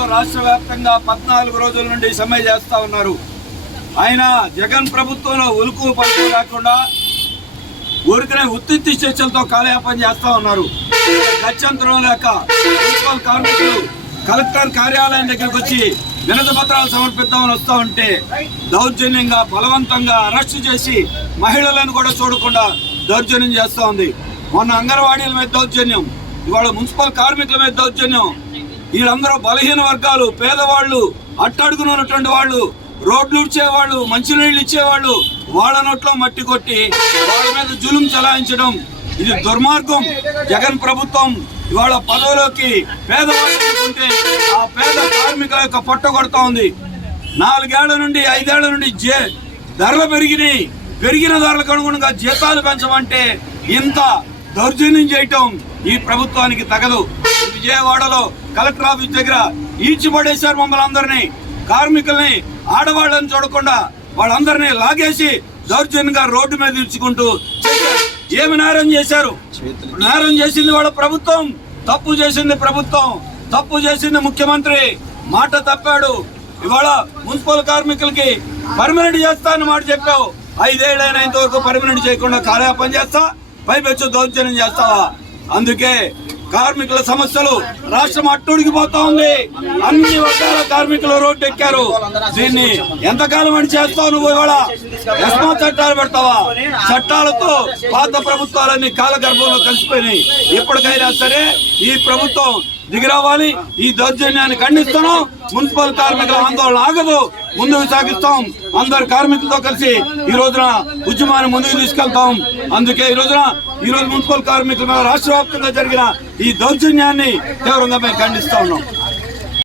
ఆధ్వర్యంలో రాష్ట్ర వ్యాప్తంగా పద్నాలుగు రోజుల నుండి సమ్మె చేస్తా ఉన్నారు. ఆయన జగన్ ప్రభుత్వంలో ఉలుకు పలుకు లేకుండా ఊరికనే ఉత్తిత్తి చర్చలతో కాలయాపన చేస్తా ఉన్నారు. గత్యంతరం లేక మున్సిపల్ కార్మికులు కలెక్టర్ కార్యాలయం దగ్గరికి వచ్చి వినతి పత్రాలు సమర్పిద్దామని వస్తూ ఉంటే దౌర్జన్యంగా బలవంతంగా అరెస్ట్ చేసి మహిళలను కూడా చూడకుండా దౌర్జన్యం చేస్తూ ఉంది. మొన్న అంగన్వాడీల మీద దౌర్జన్యం ఇవాళ మున్సిపల్ కార్మికుల మీద దౌర్జన్యం. వీళ్ళందరూ బలహీన వర్గాలు పేదవాళ్ళు అట్టడుగునటువంటి వాళ్ళు రోడ్లు ఇచ్చేవాళ్ళు మంచినీళ్ళు ఇచ్చేవాళ్ళు వాళ్ళ నోట్లో మట్టి కొట్టి వాళ్ళ మీద జులుం చలాయించడం. ఇది దుర్మార్గం. జగన్ ప్రభుత్వం ఇవాళ పదవిలోకి పేదవాళ్ళు ఆ పేద కార్మికుల యొక్క పొట్ట కొడతా ఉంది. నాలుగేళ్ళ నుండి ఐదేళ్ళ నుండి జే ధరలు పెరిగినాయి. పెరిగిన ధరలకు అనుగుణంగా జీతాలు పెంచమంటే ఇంత దౌర్జన్యం చేయటం ఈ ప్రభుత్వానికి తగదు. విజయవాడలో కలెక్టర్ ఆఫీస్ దగ్గర ఈడ్చిపడేశారు మమ్మల్ని అందరినీ. కార్మికుల్ని ఆడవాళ్ళని చూడకుండా వాళ్ళందరినీ లాగేసి దౌర్జన్యంగా రోడ్డు మీద ఇచ్చుకుంటూ ఏమి నేరం చేశారు? నేరం చేసింది వాళ్ళ ప్రభుత్వం. తప్పు చేసింది ప్రభుత్వం. తప్పు చేసింది ముఖ్యమంత్రి. మాట తప్పాడు. ఇవాళ మున్సిపల్ కార్మికులకి పర్మనెంట్ చేస్తా అని మాట చెప్పావు. ఐదేళ్ళైనంత వరకు పర్మనెంట్ చేయకుండా కార్యాపన చేస్తా. పైపెచ్చు దౌర్జన్యం చేస్తావా? అందుకే కార్మికుల సమస్యలు రాష్ట్రం అట్టుడికి పోతా ఉంది. అన్ని వర్గాల కార్మికులు రోడ్డు ఎక్కారు దీన్ని ఎంతకాలం అని చేస్తావు నువ్వు ఇవాళ? ఎస్మా చట్టాలు పెడతావా? చట్టాలతో పాత ప్రభుత్వాలన్నీ కాలగర్భంలో కలిసిపోయినాయి. ఎప్పటికైనా సరే ఈ ప్రభుత్వం దిగిరావాలి. ఈ దౌర్జన్యాన్ని ఖండిస్తున్నాం. మున్సిపల్ కార్మికుల ఆందోళన ఆగదు. ముందుకు సాగిస్తాం. అందరు కార్మికులతో కలిసి ఈ రోజున ఉద్యమాన్ని ముందుకు తీసుకెళ్తాం. అందుకే ఈ రోజున ఈ రోజు మున్సిపల్ కార్మికుల మీద రాష్ట్ర వ్యాప్తంగా జరిగిన ఈ దౌర్జన్యాన్ని తీవ్రంగా మేము ఖండిస్తా ఉన్నాం.